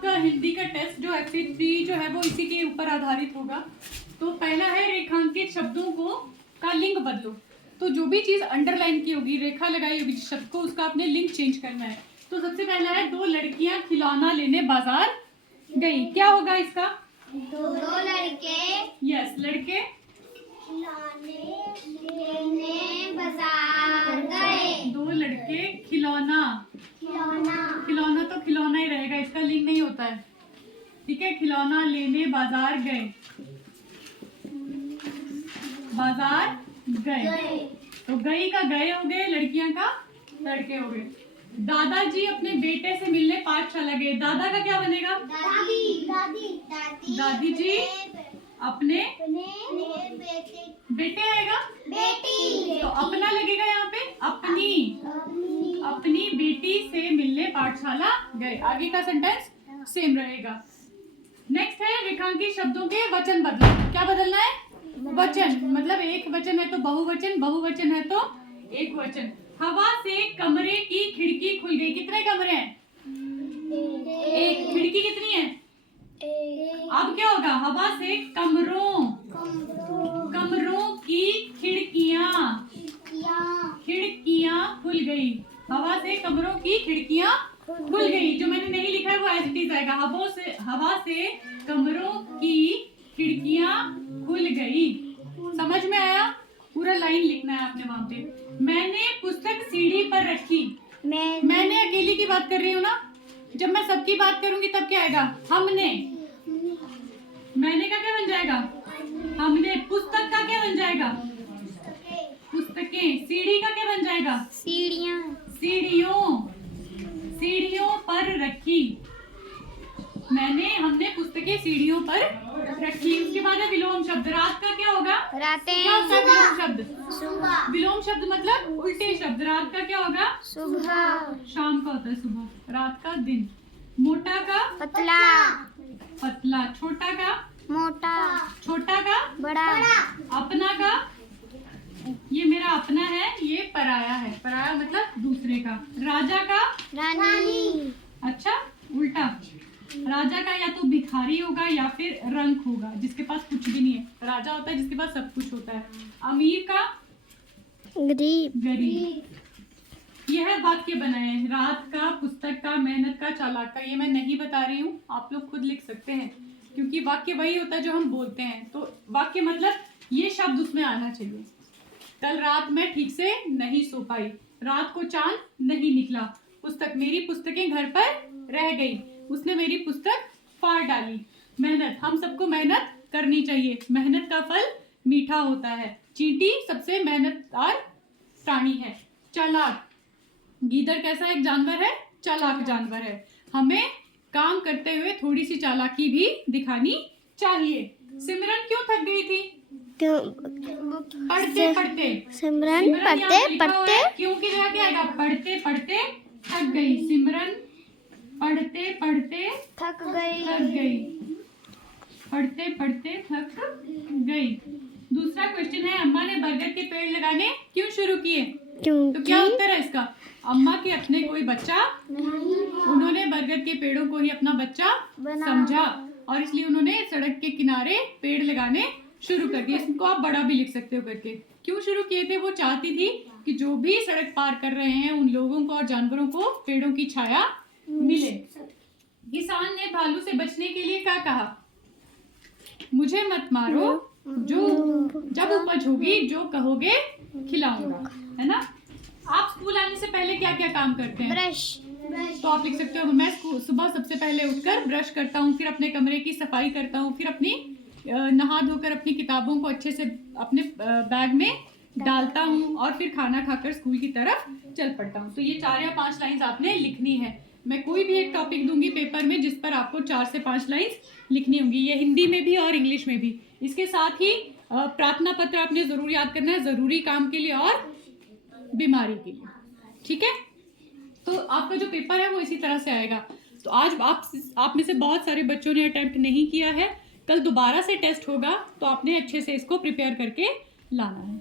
आपका हिंदी का टेस्ट जो एक्टिविटी जो है वो इसी के ऊपर आधारित होगा। तो पहला है रेखांकित शब्दों को का लिंग बदलो। तो जो भी चीज अंडरलाइन की होगी, रेखा लगाई होगी जिस शब्द को, उसका आपने लिंग चेंज करना है। तो सबसे पहला है, दो लड़कियां खिलौना लेने बाजार गई। क्या होगा इसका? दो लड़के यस, लड़के लेने बाजार गए। दो लड़के खिलौना, खिलौना खिलौना तो खिलौना ही रहेगा, इसका लिंग नहीं होता है। ठीक है, खिलौना लेने बाजार गए, बाजार गए। तो गई का गए हो गए, लड़कियां का लड़के हो गए। दादाजी अपने बेटे से मिलने पाठशाला गए। दादा का क्या बनेगा? दादी दादी दादी दादी जी अपने बेटे बेटे आएगा, बेटी तो अपना लगेगा यहाँ पे, अपनी अपनी बेटी से मिलने पाठशाला गए। आगे का सेंटेंस सेम रहेगा। नेक्स्ट है, रेखांकित शब्दों के वचन बदलो। क्या बदलना है? वचन, मतलब एक वचन है तो बहुवचन, बहुवचन है तो एक वचन। हवा से कमरे की खिड़की खुल गई। कितने कमरे हैं? एक। खिड़की कितनी है? अब क्या होगा? हवा से कमरों की खिड़कियां खुल गई। हवा से कमरों की खिड़कियां खुल गई। जो मैंने नहीं लिखा है वो एज इट इज आएगा। हवा से कमरों की खिड़कियां खुल गई। समझ में आया? पूरा लाइन लिखना है आपने वहां पे। मैंने पुस्तक सीढ़ी पर रखी। मैंने अकेली की बात कर रही हूँ ना, जब मैं सबकी बात करूंगी तब क्या आएगा? हमने। मैंने का क्या बन जाएगा? हमने। पुस्तक का क्या बन जाएगा? पुस्तकें। सीढ़ी का क्या बन जाएगा? सीढ़ियों पर रखी। हमने पुस्तकें सीढ़ियों पर रखी। उसके बाद है विलोम शब्द। रात का क्या होगा? क्या होता है विलोम शब्द? विलोम शब्द मतलब उल्टे शब्द। रात का क्या होगा? सुबह। शाम का होता है सुबह। रात का दिन। मोटा का पतला। छोटा का मोटा। छोटा का बड़ा। अपना का, ये मेरा अपना है, ये पराया है। पराया मतलब दूसरे का। राजा का रानी। अच्छा, उल्टा। राजा का या तो भिखारी होगा या फिर रंक होगा, जिसके पास कुछ भी नहीं है। राजा होता है जिसके पास सब कुछ होता है। अमीर का गरीब। यह वाक्य बनाए हैं। रात का, पुस्तक का, मेहनत का, चालाक का। ये मैं नहीं बता रही हूँ, आप लोग खुद लिख सकते हैं, क्योंकि वाक्य वही होता है जो हम बोलते हैं। तो वाक्य मतलब ये शब्द उसमें आना चाहिए। कल रात मैं ठीक से नहीं सो पाई। रात को चांद नहीं निकला। पुस्तक, मेरी पुस्तकें घर पर रह गई। उसने मेरी पुस्तक फाड़ डाली। मेहनत, हम सबको मेहनत करनी चाहिए। मेहनत का फल मीठा होता है। चींटी सबसे मेहनतदार प्राणी है। चालाक, गीदड़ कैसा एक जानवर है? चालाक जानवर है। हमें काम करते हुए थोड़ी सी चालाकी भी दिखानी चाहिए। सिमरन क्यों थक गई थी? पढ़ते पढ़ते। सिमरन पढ़ते क्यों की जगह क्या आएगा? पढ़ते पढ़ते थक गई। सिमरन पढ़ते पढ़ते थक गई। पढ़ते पढ़ते थक गई। दूसरा क्वेश्चन है, अम्मा ने बरगद के पेड़ लगाने क्यों शुरू किए? तो क्या उत्तर है इसका? अम्मा के अपने कोई बच्चा नहीं, उन्होंने बरगद के पेड़ों को ही अपना बच्चा समझा, और इसलिए उन्होंने सड़क के किनारे पेड़ लगाने शुरू कर दिए। इसको आप बड़ा भी लिख सकते हो करके। क्यों शुरू किए थे? वो चाहती थी कि जो भी सड़क पार कर रहे हैं उन लोगों को और जानवरों को पेड़ों की छाया मिले। किसान ने भालू से बचने के लिए क्या कहा? मुझे मत मारो, जो जब उपज होगी जो कहोगे खिलाऊंगा। है ना? आप स्कूल आने से पहले क्या क्या काम करते हैं? ब्रश। तो आप लिख सकते हो, मैं सुबह सबसे पहले उठकर ब्रश करता हूँ, फिर अपने कमरे की सफाई करता हूँ, फिर अपनी नहा धोकर अपनी किताबों को अच्छे से अपने बैग में डालता हूँ, और फिर खाना खाकर स्कूल की तरफ चल पड़ता हूँ। तो ये 4 या 5 लाइंस आपने लिखनी है। मैं कोई भी एक टॉपिक दूंगी पेपर में जिस पर आपको 4 से 5 लाइंस लिखनी होंगी। ये हिंदी में भी और इंग्लिश में भी। इसके साथ ही प्रार्थना पत्र आपने जरूर याद करना है, जरूरी काम के लिए और बीमारी के लिए। ठीक है? तो आपका जो पेपर है वो इसी तरह से आएगा। तो आज आप में से बहुत सारे बच्चों ने अटेम्प्ट नहीं किया है। कल दोबारा से टेस्ट होगा, तो आपने अच्छे से इसको प्रिपेयर करके लाना है।